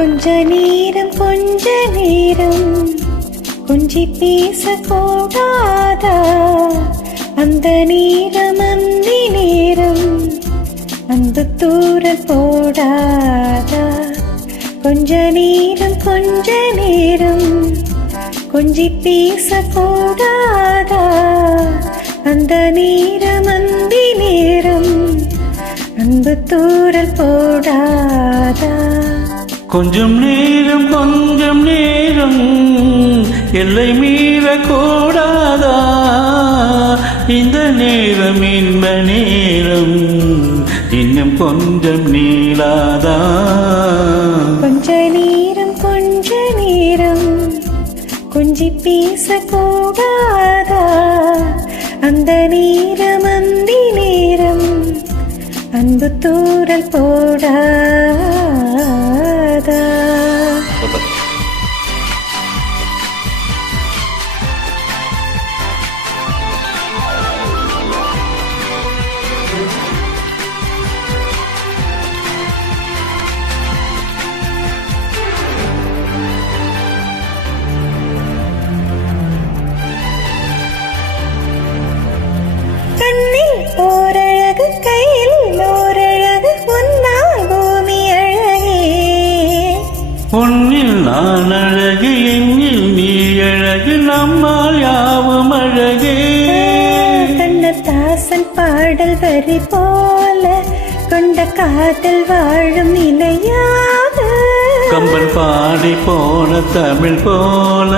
கொஞ்ச நேரம் கொஞ்சி பேசக்கூடாதா? அந்த நேரம் அன்பு தூரல் போடாதா? கொஞ்ச நேரம் கொஞ்சி பேசக்கூடாதா? அந்த நேரம் அன்பு தூரல் போடாதா? கொஞ்சம் நேரம் எல்லை மீறக்கூடாதா? இந்த நேரம் இன்ப நேரம் இன்னும் கொஞ்சம் நீளாதா? கொஞ்ச நேரம் கொஞ்சி பேசக்கூடாதா? அந்த நேரம் அன்பு தூரல் போடாதா? கண்ணில் ஓரழகு கையில் ஓரழகு பொன்னால் பூமி அழகே. பொன்னில் நான் அழகு எண்ணில் நீ அழகு நம்மால் யாவும் அழகே. கண்ணதாசன் பாடல் வரி போல கொண்ட காதல் வாழும் நிலையாக. கம்பன் பாடி போன தமிழ் போல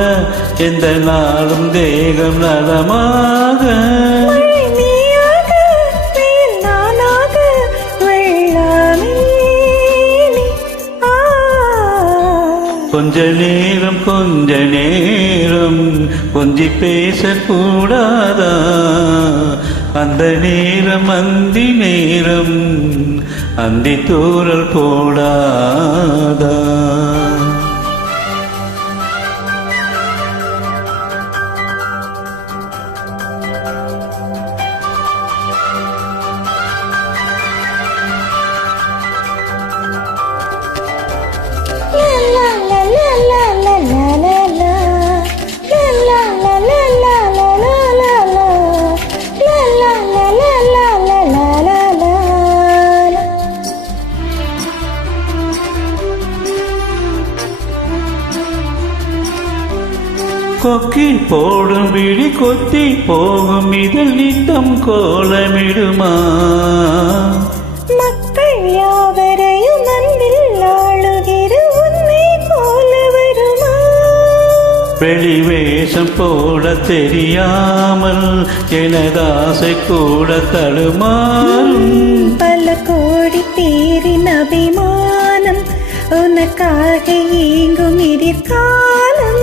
எந்த நாளும் தேகம் நலமாக. கொஞ்ச நேரம் கொஞ்சி பேசக்கூடாதா? அந்த நேரம் அந்தி தூரல் போடாதா? கொக்கி போடும் விழி கொத்தி போகும் இதில் நித்தம் கோலமிடுமா? மக்கள் யாவரையும் அன்பில் ஆளுகிற உன்னை போல வருமா? வெளி வேஷம் போட தெரியாமல் எனதாசை கூட தடுமாறும். பல கோடி பேரின் அபிமானம் உனக்காக இயங்கும் எதிர்காலம்.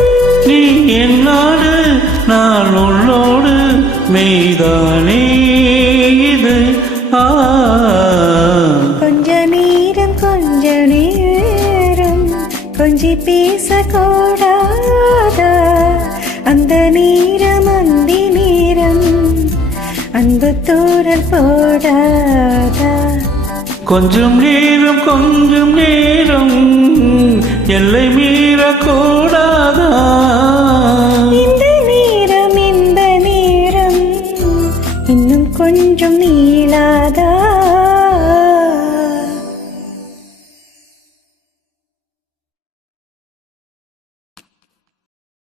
நீ என்னோடு நான் உன்னோடு மெய்தானே இது. கொஞ்ச நேரம் கொஞ்சி பேசக்கூடாதா? அந்த நேரம் அன்பு தூரல் போடாதா? கொஞ்சம் நேரம் எல்லை மீறக்கூடாதா? இந்த நேரம் இன்னும் கொஞ்சம் நீளாதா?